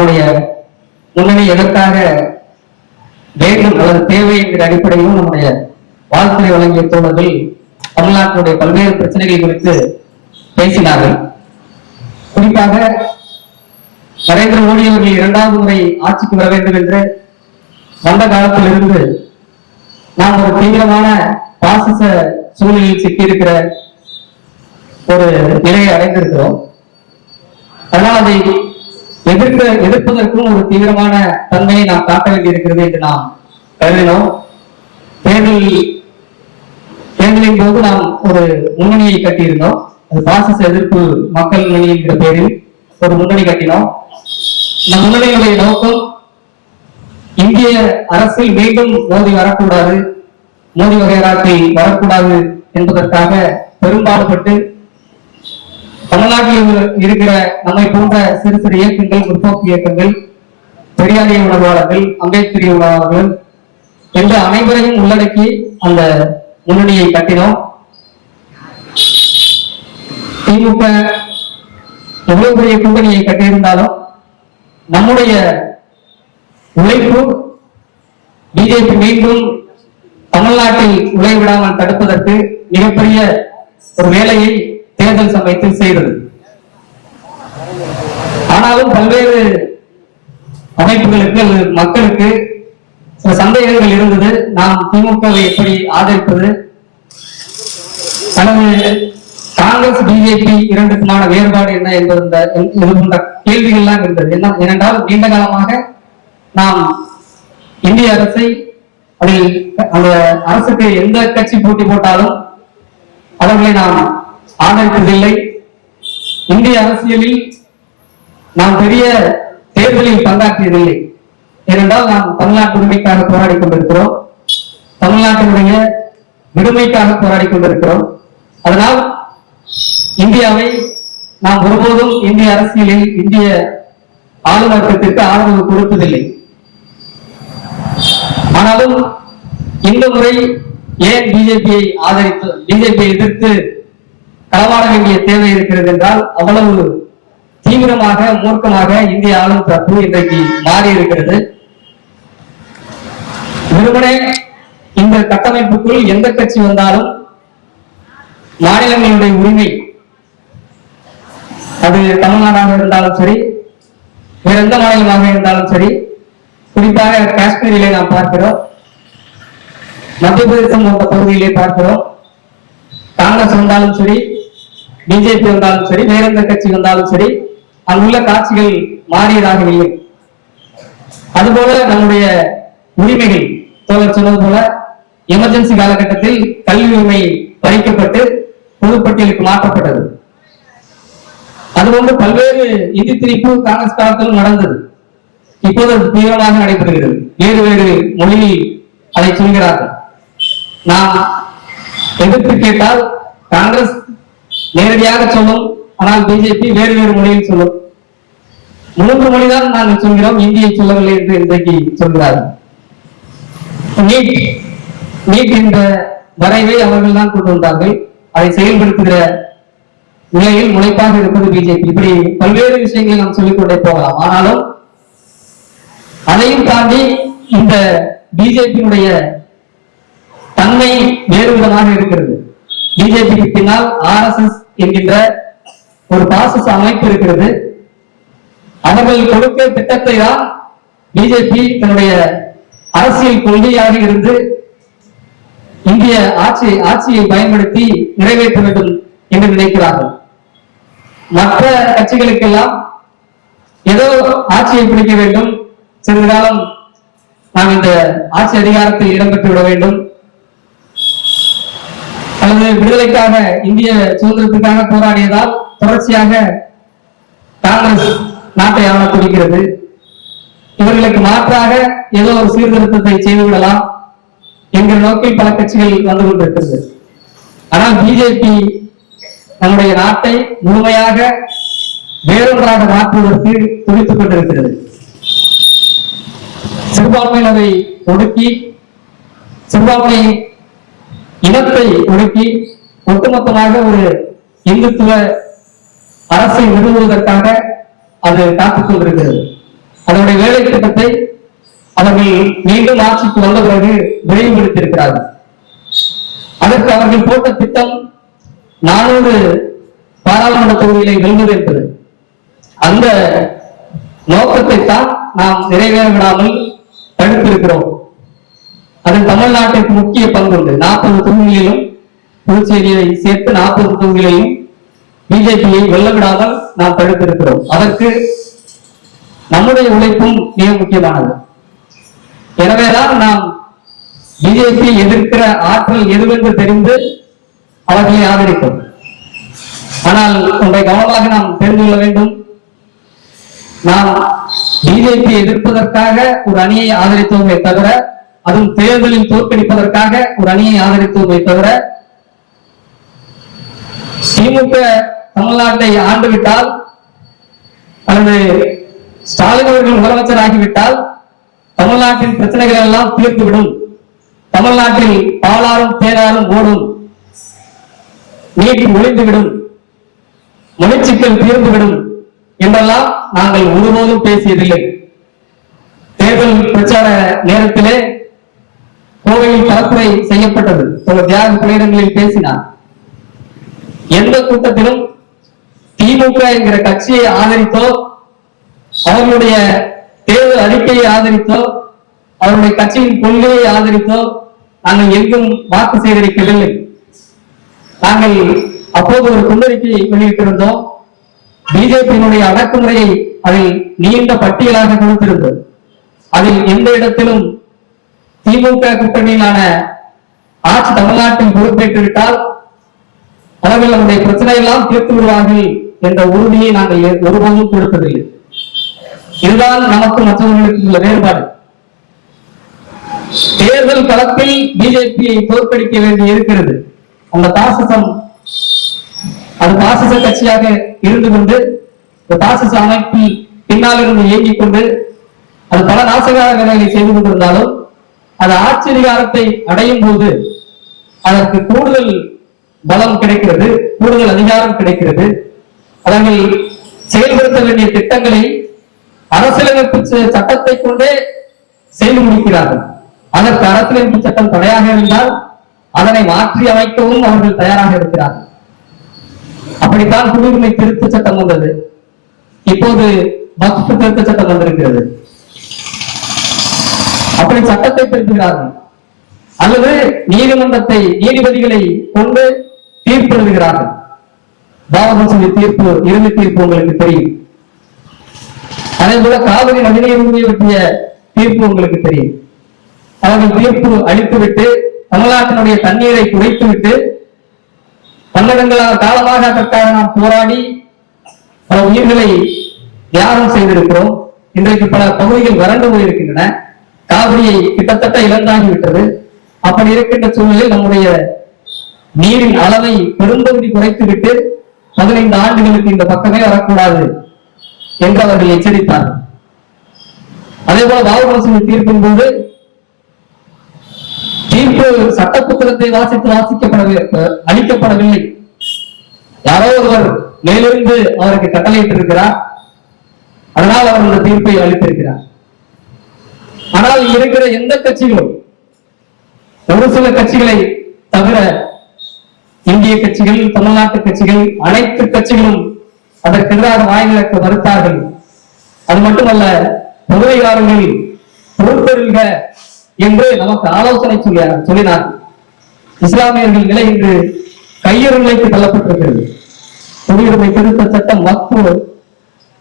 நம்முடைய முன்னணி எதற்காக வேண்டும் அல்லது தேவை என்கிற அடிப்படையிலும் நம்முடைய வாழ்த்துறை வழங்கிய தோழர்கள் தமிழ்நாட்டினுடைய பல்வேறு பிரச்சனைகள் குறித்து பேசினார்கள். குறிப்பாக நரேந்திர மோடி அவர்கள் 2வது முறை ஆட்சிக்கு வர வேண்டும் என்று வந்த காலத்தில் இருந்து நாம் ஒரு தீவிரமான பாசிச சூழலில் சிக்கியிருக்கிற ஒரு நிலையை அடைந்திருக்கிறோம். அதனால் அதை எதிர்ப்பதற்கும் ஒரு தீவிரமான தன்மையை நாம் காட்ட வேண்டியிருக்கிறது என்று நாம் கருதினோம். தேர்தலின் போது நாம் ஒரு முன்னணியை கட்டியிருந்தோம். அது பாசிச எதிர்ப்பு மக்கள் முன்னணி என்கிற பெயரில் ஒரு முன்னணி கட்டினோம். இந்த முன்னணியுடைய நோக்கம் இந்திய அரசில் மீண்டும் மோடி வரக்கூடாது, மோடி வகைராக்கள் வரக்கூடாது என்பதற்காக பெரும்பாடுபட்டு தமிழ்நாட்டில் இருக்கிற நம்மை போன்ற சிறு சிறு இயக்கங்கள், முற்போக்கு இயக்கங்கள், பெரியாரிய உணர்வாளர்கள், அம்பேத்கரிய உணர்வாளர்கள் என்று அனைவரையும் உள்ளடக்கி அந்த முன்னணியை கட்டினோம். திமுக எவ்வளவு பெரிய கூட்டணியை கட்டியிருந்தாலும் நம்முடைய உழைப்பு பிஜேபி மீண்டும் தமிழ்நாட்டில் உழைவிடாமல் தடுப்பதற்கு மிகப்பெரிய ஒரு வேலையை தேர்தல் சமயத்தில் செய்தது. ஆனாலும் பல்வேறு அமைப்புகளுக்கு அல்லது மக்களுக்கு சில சந்தேகங்கள் இருந்தது. நாம் திமுகவை எப்படி ஆதரிப்பது, அல்லது காங்கிரஸ் பிஜேபி இரண்டுக்குமான வேறுபாடு என்ன என்பது கேள்விகள்லாம் இருந்தது. ஏனென்றால் நீண்ட காலமாக நாம் இந்திய அரசை அதில் அந்த அரசுக்கு எந்த கட்சி போட்டி போட்டாலும் அவர்களை நாம் ஆதரிப்பதில்லை. இந்திய அரசியலில் நாம் பெரிய தேர்தலில் பங்காற்றியதில்லை. ஏனென்றால் நாம் தமிழ்நாட்டு உரிமைக்காக போராடி கொண்டிருக்கிறோம், தமிழ்நாட்டினுடைய விடுமைக்காக போராடி கொண்டிருக்கிறோம். அதனால் இந்தியாவை நாம் ஒருபோதும் இந்திய அரசியலில் இந்திய ஆளுநர்கத்திற்கு ஆதரவு கொடுப்பதில்லை. ஆனாலும் இந்த முறை ஏன் பிஜேபியை எதிர்த்து களவாட வேண்டிய தேவை இருக்கிறது என்றால், அவ்வளவு தீவிரமாக மூர்க்கமாக இந்திய ஆளும் தரப்பு இன்றைக்கு மாறி இருக்கிறது. வெறுமனே இந்த கட்டமைப்புக்குள் எந்த கட்சி வந்தாலும் மாநிலங்களுடைய உரிமை, அது தமிழ்நாடாக இருந்தாலும் சரி, வேற எந்த மாநிலமாக இருந்தாலும் சரி, குறிப்பாக காஷ்மீரிலே நாம் பார்க்கிறோம், மத்திய பிரதேசம் போன்ற பகுதியிலே பார்க்கிறோம், காங்கிரஸ் வந்தாலும் சரி, பிஜேபி வந்தாலும் சரி, வேற எந்த கட்சி வந்தாலும் சரி, அங்குள்ள காட்சிகள் மாறியதாக இல்லை. அதுபோல நம்முடைய உரிமைகள் தோழர் சொன்னது போல எமர்ஜென்சி காலகட்டத்தில் கல்வி உரிமை பறிக்கப்பட்டு பொதுப்பட்டியலுக்கு மாற்றப்பட்டது. அதுபோன்று பல்வேறு இந்தி திணிப்பு காங்கிரஸ் காலத்திலும் நடந்தது. இப்போது அது தீவிரமாக நடைபெறுகிறது. வேறு வேறு மொழியில் அதை சொல்கிறார்கள். நாம் எதிர்த்து கேட்டால் காங்கிரஸ் நேரடியாக சொல்லும், ஆனால் பிஜேபி வேறு வேறு மொழியில் சொல்லும். 3 மொழிதான் நாங்கள் சொல்கிறோம், இந்தியை சொல்லவில்லை என்று இன்றைக்கு சொல்கிறார்கள். நீட் என்ற வரைவை அவர்கள் தான் கொண்டு வந்தார்கள். அதை செயல்படுத்துகிற நிலையில் முனைப்பாக இருப்பது பிஜேபி. இப்படி பல்வேறு விஷயங்களை நாம் சொல்லிக்கொண்டே போகலாம். ஆனாலும் அதையும் தாண்டி இந்த பிஜேபியினுடைய தன்மை வேறு விதமாக இருக்கிறது. பிஜேபிக்கு பின்னால் RSS என்கின்ற ஒரு பாசிச அமைப்பு இருக்கிறது. அவர்கள் கொடுக்க திட்டத்தை தான் பிஜேபி தன்னுடைய அரசியல் கொள்கையாக இருந்து இந்திய ஆட்சியை பயன்படுத்தி நிறைவேற்ற வேண்டும் என்று நினைக்கிறார்கள். மற்ற கட்சிகளுக்கெல்லாம் ஏதோ ஆட்சியை பிடிக்க வேண்டும், சிறிது காலம் நாம் இந்த ஆட்சி அதிகாரத்தில் இடம்பெற்று விட வேண்டும், அல்லது விடுதலைக்காக இந்திய சுதந்திரத்துக்காக போராடியதால் தொடர்ச்சியாக காங்கிரஸ் நாட்டை ஆள துடிக்கிறது, இவர்களுக்கு மாற்றாக ஏதோ ஒரு சீர்திருத்தத்தை செய்துவிடலாம் என்கிற நோக்கில் பல கட்சிகள் வந்து கொண்டிருக்கிறது. ஆனால் பிஜேபி நம்முடைய நாட்டை முழுமையாக வேறொன்றாக மாற்றுவதற்கு துடித்துக் கொண்டிருக்கிறது. சிறுபான்மையினரை ஒடுக்கி, சிறுபான்மை இனத்தை ஒடுக்கி ஒட்டுமொத்தமாக ஒரு இந்துத்துவ அரசை நிறுவுவதற்காக அது காத்துக் கொண்டிருக்கிறது. அதனுடைய வேலை திட்டத்தை அவர்கள் மீண்டும் ஆட்சிக்கு வந்த பிறகு விரைவுபடுத்தியிருக்கிறார்கள். அதற்கு அவர்கள் போட்ட திட்டம் 400 பாராளுமன்ற தொகுதிகளை வெல்வது என்பது. அந்த நோக்கத்தை தான் நாம் நிறைவேற விடாமல் தடுத்திருக்கிறோம். அதில் தமிழ்நாட்டிற்கு முக்கிய பங்கு உண்டு. 40 தொகுதிகளிலும் புதுச்சேரியை சேர்த்து 40 தொகுதிகளிலும் பிஜேபியை வெல்ல விடாமல் நாம் தடுத்திருக்கிறோம். அதற்கு நம்முடைய உழைப்பும் மிக முக்கியமானது. எனவேதான் நாம் பிஜேபி எதிர்க்கிற ஆற்றல் எதுவென்று தெரிந்து அவர்களை ஆதரிக்கும். ஆனால் ஒன்றை கவனமாக நாம் தெரிந்து கொள்ள வேண்டும். நாம் பிஜேபி எதிர்ப்பதற்காக ஒரு அணியை ஆதரித்தோமே தவிர, அதுவும் தேர்தலில் தோற்கடிப்பதற்காக ஒரு அணியை ஆதரித்தோமே தவிர, திமுக தமிழ்நாட்டை ஆண்டுவிட்டால் அல்லது ஸ்டாலின் அவர்கள் முதலமைச்சர் ஆகிவிட்டால் தமிழ்நாட்டின் பிரச்சனைகள் எல்லாம் தீர்த்துவிடும், தமிழ்நாட்டில் பாலாரும் தேனாரும் ஓடும், நீட்டி ஒளிந்துவிடும், மொழிச்சிக்கல் தீர்ந்துவிடும் என்றெல்லாம் நாங்கள் ஒருபோதும் பேசியதில்லை. தேர்தல் பிரச்சார நேரத்திலே கோவையில் பரப்புரை செய்யப்பட்டது. தியாக பணியிடங்களில் பேசினார். எந்த கூட்டத்திலும் திமுக என்கிற கட்சியை ஆதரித்தோ, அவர்களுடைய தேர்தல் அறிக்கையை ஆதரித்தோ, அவருடைய கட்சியின் கொள்கையை ஆதரித்தோ நாங்கள் எங்கும் வாக்கு சேகரிக்கவில்லை. நாங்கள் அப்போது ஒரு குண்டறிக்கை வெளியிட்டிருந்தோம். பிஜேபியினுடைய அடக்குமுறையை அதில் நீண்ட பட்டியலாக கொடுத்திருந்தோம். அதில் எந்த இடத்திலும் திமுக கூட்டணியிலான ஆட்சி தமிழ்நாட்டில் பொறுப்பேற்று விட்டால் அவர்கள் நம்முடைய பிரச்சனையெல்லாம் தீர்த்து விடுவார்கள் என்ற உறுதியை நாங்கள் ஒருபோதும் கொடுத்ததில்லை. இதுதான் நமக்கு மற்றவர்களுக்கு உள்ள வேறுபாடு. தேர்தல் களத்தில் பிஜேபியை தோற்கடிக்க வேண்டி இருக்கிறது. அந்த பாசிசம், அது பாசிச கட்சியாக இருந்து கொண்டு, பாசிச அமைப்பில் பின்னால் இருந்து இயங்கிக் கொண்டு அது பல நாசகார வேலைகளை செய்து கொண்டிருந்தாலும், அது ஆட்சி அதிகாரத்தை அடையும் போது அதற்கு கூடுதல் பலம் கிடைக்கிறது, கூடுதல் அதிகாரம் கிடைக்கிறது. அவர்கள் செயல்படுத்த வேண்டிய திட்டங்களை அரசியலமைப்பு சட்டத்தை கொண்டே செய்து முடிக்கிறார்கள். அதற்கு அரசியலமைப்பு சட்டம் தடையாக இருந்தால் அதனை மாற்றி அமைக்கவும் அவர்கள் தயாராக இருக்கிறார்கள். அப்படித்தான் குடியுரிமை திருத்த சட்டம் வந்தது. இப்போது வக்ஃப் திருத்த சட்டம் வந்திருக்கிறது. அப்படி சட்டத்தை திருத்துகிறார்கள் அல்லது நீதிமன்றத்தை, நீதிபதிகளை கொண்டு தீர்ப்பு எழுதுகிறார்கள். பாபா தீர்ப்பு, இறுதி தீர்ப்பு உங்களுக்கு தெரியும். அதே போல காவிரி நதிநீர் உரிமையை பற்றிய தீர்ப்பு உங்களுக்கு தெரியும். அவர்கள் தீர்ப்பு அளித்துவிட்டு தமிழ்நாட்டினுடைய தண்ணீரை குறைத்துவிட்டு 12 காலமாக அதற்காக நாம் போராடி பல உயிர்களை தியாகம் செய்திருக்கிறோம். இன்றைக்கு பல பகுதிகள் வறண்டு போயிருக்கின்றன. காவிரியை கிட்டத்தட்ட இழந்தாகிவிட்டது. அப்படி இருக்கின்ற சூழலில் நம்முடைய நீரின் அளவை பெரும்பகுதி குறைத்துவிட்டு 15 ஆண்டுகளுக்கு இந்த பக்கமே வரக்கூடாது என்று அவர்கள் எச்சரித்தார்கள். அதே போல பாபா தீர்ப்பின் போது தீர்ப்பு சட்ட புத்தகத்தை அளிக்கப்படவில்லை. யாரோ ஒருவர் மேலிருந்து அவருக்கு கட்டளையிட்டிருக்கிறார். அதனால் அவர் அந்த தீர்ப்பை அளித்திருக்கிறார். ஆனால் இருக்கிற எந்த கட்சிகளும், ஒரு சில கட்சிகளை தவிர இந்திய கட்சிகள், தமிழ்நாட்டு கட்சிகள், அனைத்து கட்சிகளும் அதற்கு எதிராக வாய்நிலக்க மறுத்தார்கள். அது மட்டுமல்ல, பொதுவையாளர்கள் பொறுப்பெறுக என்று நமக்கு ஆலோசனை சொல்லினார். இஸ்லாமியர்கள் நிலை இன்று கையறு நிலைக்கு தள்ளப்பட்டிருக்கிறது. குடியுரிமை திருத்த சட்டம், வக்ஃப்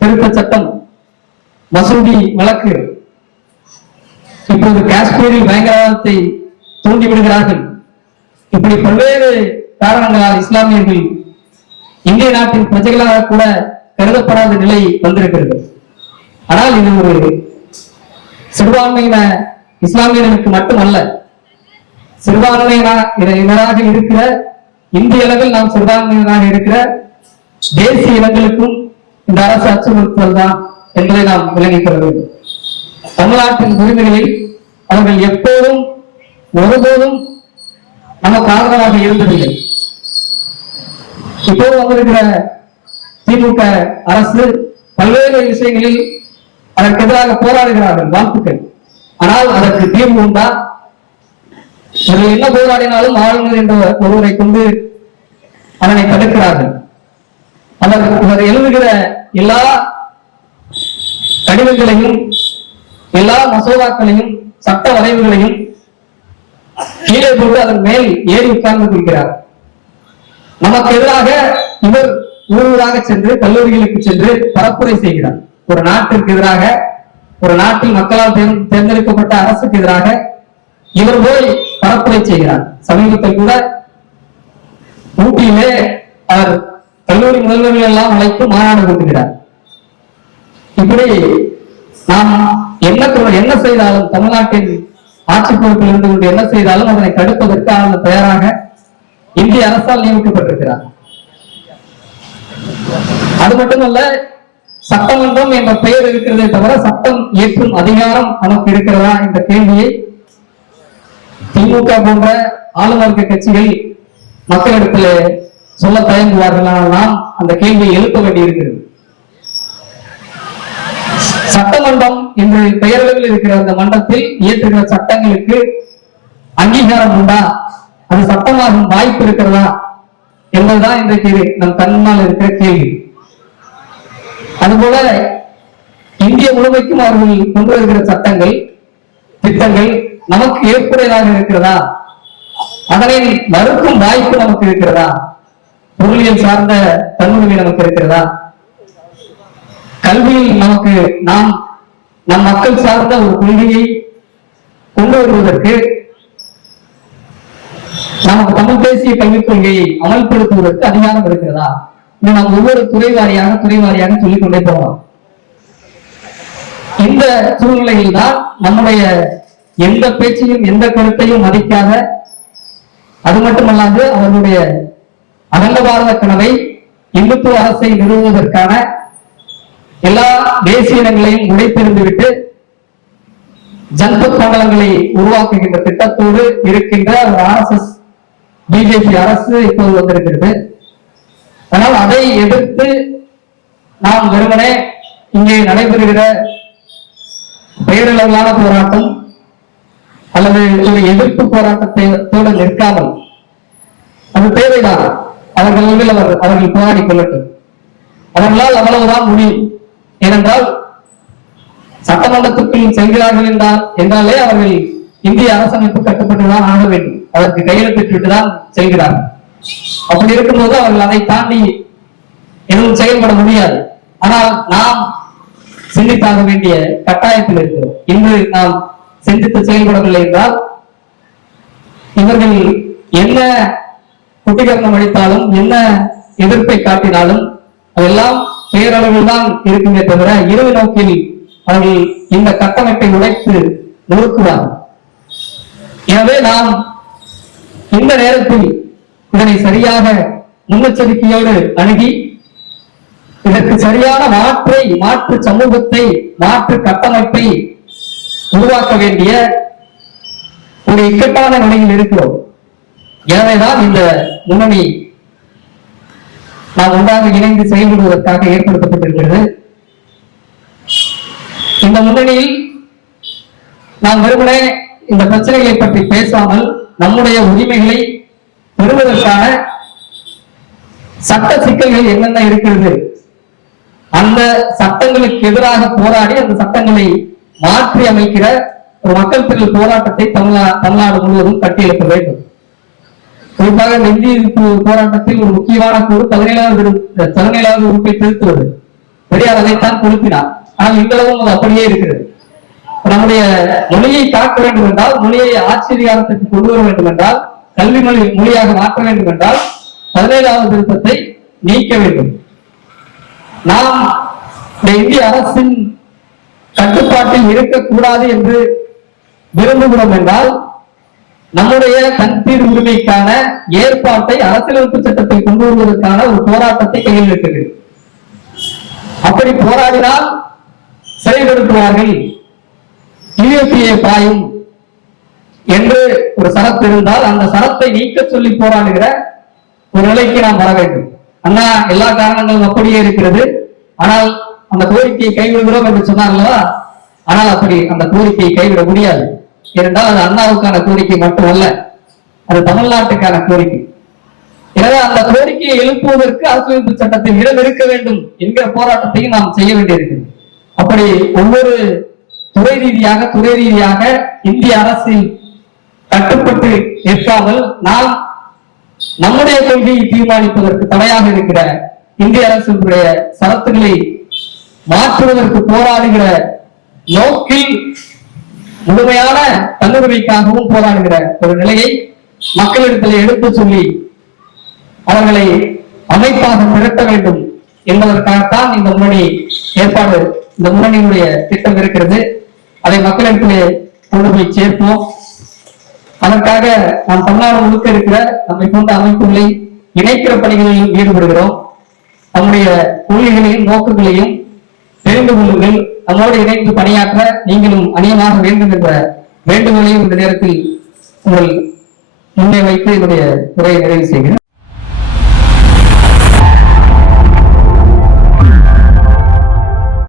திருத்த சட்டம், மசூதி வழக்கு, இப்போது காஷ்மீரில் பயங்கரவாதத்தை தூண்டிவிடுகிறார்கள். இப்படி பல்வேறு காரணங்களால் இஸ்லாமியர்கள் இந்திய நாட்டின் பிரஜைகளாக கூட கருதப்படாத நிலை வந்திருக்கிறது. ஆனால் இது ஒரு சிறுபான்மையின இஸ்லாமியர்களுக்கு மட்டுமல்ல, சிறுபான்மையினராக இருக்கிற, இந்திய அளவில் நாம் சிறுபான்மையினராக இருக்கிற தேசிய இனங்களுக்கும் இந்த அரசு அச்சுறுத்தல் தான் என்பதை நாம் விளங்கிக் கொள்ள வேண்டும். தமிழ்நாட்டின் உரிமைகளில் அவர்கள் எப்போதும் ஒருபோதும் நமக்கு ஆதரவாக இருந்ததில்லை. இப்போது வந்திருக்கிற திமுக அரசு பல்வேறு விஷயங்களில் அதற்கு எதிராக போராடுகிறார்கள், வாழ்த்துக்கள். ஆனால் அதற்கு தீர்வு உண்டா? அவர்கள் என்ன போராடினாலும் ஆளுநர் என்ற ஒருவரை கொண்டு அதனை தடுக்கிறார்கள். அவர் எழுதுகிற எல்லா கடிதங்களையும், எல்லா மசோதாக்களையும், சட்ட வரைவுகளையும் கீழே போட்டு அதன் மேல் ஏறி உட்கார்ந்து கொள்கிறார். நமக்கு எதிராக இவர் ஊராக சென்று கல்லூரிகளுக்கு சென்று பரப்புரை செய்கிறார். ஒரு நாட்டிற்கு எதிராக, ஒரு நாட்டில் மக்களால் தேர்ந்தெடுக்கப்பட்ட அரசுக்கு எதிராக இவர் போய் பரப்புரை செய்கிறார். சமீபத்தில் கூட ஊட்டியிலே அவர் கல்லூரி முதல்வர்கள் எல்லாம் அழைத்து மாநாடு கொண்டுகிறார். இப்படி நாம் என்ன செய்தாலும், தமிழ்நாட்டின் ஆட்சி பொறுப்பில் இருந்து கொண்டு என்ன செய்தாலும் அதனை தடுப்பதற்கு அவர் தயாராக இந்திய அரசால் நியமிக்கப்பட்டிருக்கிறார். அது மட்டுமல்ல, சட்டமன்றம் என்ற பெயர் இருக்கிறதே தவிர சட்டம் இயற்றும் அதிகாரம் நமக்கு இருக்கிறதா என்ற கேள்வியை திமுக போன்ற ஆளுநர்க கட்சிகள் மக்களிடத்தில் சொல்ல தயங்குவார்கள். ஆனால் நாம் அந்த கேள்வியை எழுப்ப வேண்டியிருக்கிறது. சட்டமன்றம் என்று பெயரளவில் இருக்கிற அந்த மன்றத்தில் இயற்றுகிற சட்டங்களுக்கு அங்கீகாரம் உண்டா, அது சட்டமாகும் வாய்ப்பு இருக்கிறதா என்பதுதான் இன்றைக்கு நம் கண்ணால் இருக்கிற கேள்வி. அதுபோல இந்திய முழுமைக்கும் அவர்கள் கொண்டு வருகிற சட்டங்கள், திட்டங்கள் நமக்கு ஏற்புடையதாக இருக்கிறதா, அதனை மறுக்கும் வாய்ப்பு நமக்கு இருக்கிறதா, பொருளியல் சார்ந்த தன்னுரிமை நமக்கு இருக்கிறதா, கல்வியில் நமக்கு நம் மக்கள் சார்ந்த ஒரு கொள்கையை கொண்டு வருவதற்கு, நமக்கு தமிழ் தேசிய கல்விக் கொள்கையை அமல்படுத்துவதற்கு அதிகாரம் இருக்கிறதா, இது நாம் ஒவ்வொரு துறை வாரியாக சொல்லிக் கொண்டே போகலாம். இந்த சூழ்நிலையில் தான் நம்முடைய எந்த பேச்சையும் எந்த கருத்தையும் மதிக்காத, அது மட்டுமல்லாது அவர்களுடைய அகண்ட பாரத கனவை, இந்துத்துவ அரசை நிறுவுவதற்கான எல்லா தேசிய இனங்களையும் உடைத்தெறிந்துவிட்டு ஜன்பத் மண்டலங்களை உருவாக்குகின்ற திட்டத்தோடு இருக்கின்ற ஒரு RSS பிஜேபி அரசு இப்போது வந்திருக்கிறது. ஆனால் அதை எதிர்த்து நாம் வெறுமனே இங்கே நடைபெறுகிற பெயரளவிலான போராட்டம் அல்லது ஒரு எதிர்ப்பு போராட்டத்தோடு நிற்காமல், அது தேவைதான், அவர்கள் போராடி கொள்ளட்டும். அவர்களால் அவ்வளவுதான் முடியும். ஏனென்றால் சட்டமன்றத்திற்குள் செல்கிறார்கள் என்றாலே அவர்கள் இந்திய அரசமைப்பு கட்டுப்பட்டுதான் ஆக வேண்டும். அதற்கு கையெழுத்திட்டுதான் செல்கிறார்கள். அப்படி இருக்கும்போது அவர்கள் அதை தாண்டி எதுவும் செயல்பட முடியாது. ஆனால் நாம் சிந்தித்தாக வேண்டிய கட்டாயத்தில் இருக்கிறோம். இன்று நாம் சிந்தித்து செயல்படவில்லை என்றால் இவர்கள் என்ன குட்டிகரணம் அளித்தாலும், என்ன எதிர்ப்பை காட்டினாலும் அதெல்லாம் பேரளவில் தான் இருக்குமே தவிர இரவு நோக்கில் அவர்கள் இந்த கட்டமைப்பை உடைத்து நொறுக்குவார்கள். எனவே நாம் இந்த நேரத்தில் இதனை சரியாக முன்னெச்சரிக்கையோடு அணுகி இதற்கு சரியான மாற்று சமூகத்தை, மாற்று கட்டமைப்பை உருவாக்க வேண்டிய ஒரு இக்கட்டான நிலையில் இருக்கிறோம். எனவேதான் இந்த முன்னணி நாம் ஒன்றாக இணைந்து செயல்படுவதற்காக ஏற்படுத்தப்பட்டிருக்கிறது. இந்த முன்னணியில் நாம் வெறுமனே இந்த பிரச்சனைகளை பற்றி பேசாமல் நம்முடைய உரிமைகளை பெறுவதற்கான சட்ட சிக்கல்கள் என்னென்ன இருக்கிறது, அந்த சட்டங்களுக்கு எதிராக போராடி அந்த சட்டங்களை மாற்றி அமைக்கிற ஒரு மக்கள் திரள் போராட்டத்தை தமிழ்நாடு முழுவதும் கட்டியெழுப்ப வேண்டும். குறிப்பாக இந்த இந்திய எதிர்ப்பு போராட்டத்தில் ஒரு முக்கியமான கூறு 17வது உறுப்பை திருத்துவது. பெரியார் அதைத்தான் கொளுத்தினார். ஆனால் இன்றளவும் அது அப்படியே இருக்கிறது. நம்முடைய மொழியை காக்க வேண்டும் என்றால், மொழியை ஆட்சி அதிகாரத்திற்கு கொண்டு வர வேண்டும் என்றால், கல்வி மொழியாக மாற்ற வேண்டும் என்றால் 17வது திருத்தத்தை நீக்க வேண்டும். நாம் இந்த இந்திய அரசின் கட்டுப்பாட்டில் இருக்கக்கூடாது என்று விரும்புகிறோம் என்றால் நம்முடைய தன்தீர் உரிமைக்கான ஏற்பாட்டை அரசியலமைப்பு சட்டத்தில் கொண்டு வருவதற்கான ஒரு போராட்டத்தை கையில் இருக்கிறது. அப்படி போராடினால் செயல்படுத்துவார்கள், யூஏபிஏ பாயும் என்று ஒரு சரத்து இருந்தால் அந்த சரத்தை நீக்க சொல்லி போராடுகிற ஒரு நிலைக்கு நாம் வர வேண்டும். அண்ணா எல்லா காரணங்களும் அப்படியே இருக்கிறது. ஆனால் அந்த கோரிக்கையை கைவிடுகிறோம் என்று சொன்னார் அல்லவா? ஆனால் அப்படி அந்த கோரிக்கையை கைவிட முடியாது. ஏனென்றால் அது அண்ணாவுக்கான கோரிக்கை மட்டுமல்ல, அது தமிழ்நாட்டுக்கான கோரிக்கை. எனவே அந்த கோரிக்கையை எழுப்புவதற்கு அரசியலமைப்பு சட்டத்தில் இடம் இருக்க வேண்டும் என்கிற போராட்டத்தையும் நாம் செய்ய வேண்டியிருக்கிறது. அப்படி ஒவ்வொரு துறை ரீதியாக இந்திய அரசில் கட்டுப்பட்டு நிற்காமல் நாம் நம்முடைய கொள்கையை தீர்மானிப்பதற்கு தடையாக இருக்கிற இந்திய அரசினுடைய சரத்துகளை மாற்றுவதற்கு போராடுகிற நோக்கில் முழுமையான தன்னுரிமைக்காகவும் போராடுகிற ஒரு நிலையை மக்களிடத்தில் எடுத்து சொல்லி அவர்களை அமைப்பாக திரட்ட வேண்டும் என்பதற்காகத்தான் இந்த முன்னணியினுடைய திட்டம் இருக்கிறது. அதை மக்களிடத்திலே கொண்டு போய் சேர்ப்போம். அதற்காக நாம் தமிழ்நாடு முழுக்க இருக்கிற நம்மை போன்ற அமைப்புகளை இணைக்கிற பணிகளில் ஈடுபடுகிறோம். நம்முடைய கொள்கைகளையும் நோக்கங்களையும் தெரிந்து கொள்ளுங்கள். நம்மோடு இணைந்து பணியாற்ற நீங்களும் அணியமாக வேண்டும் என்ற வேண்டுகோளையும் இந்த நேரத்தில் உங்கள் முன்னே வைத்து என்னுடைய உரையை நிறைவு செய்கிறேன்.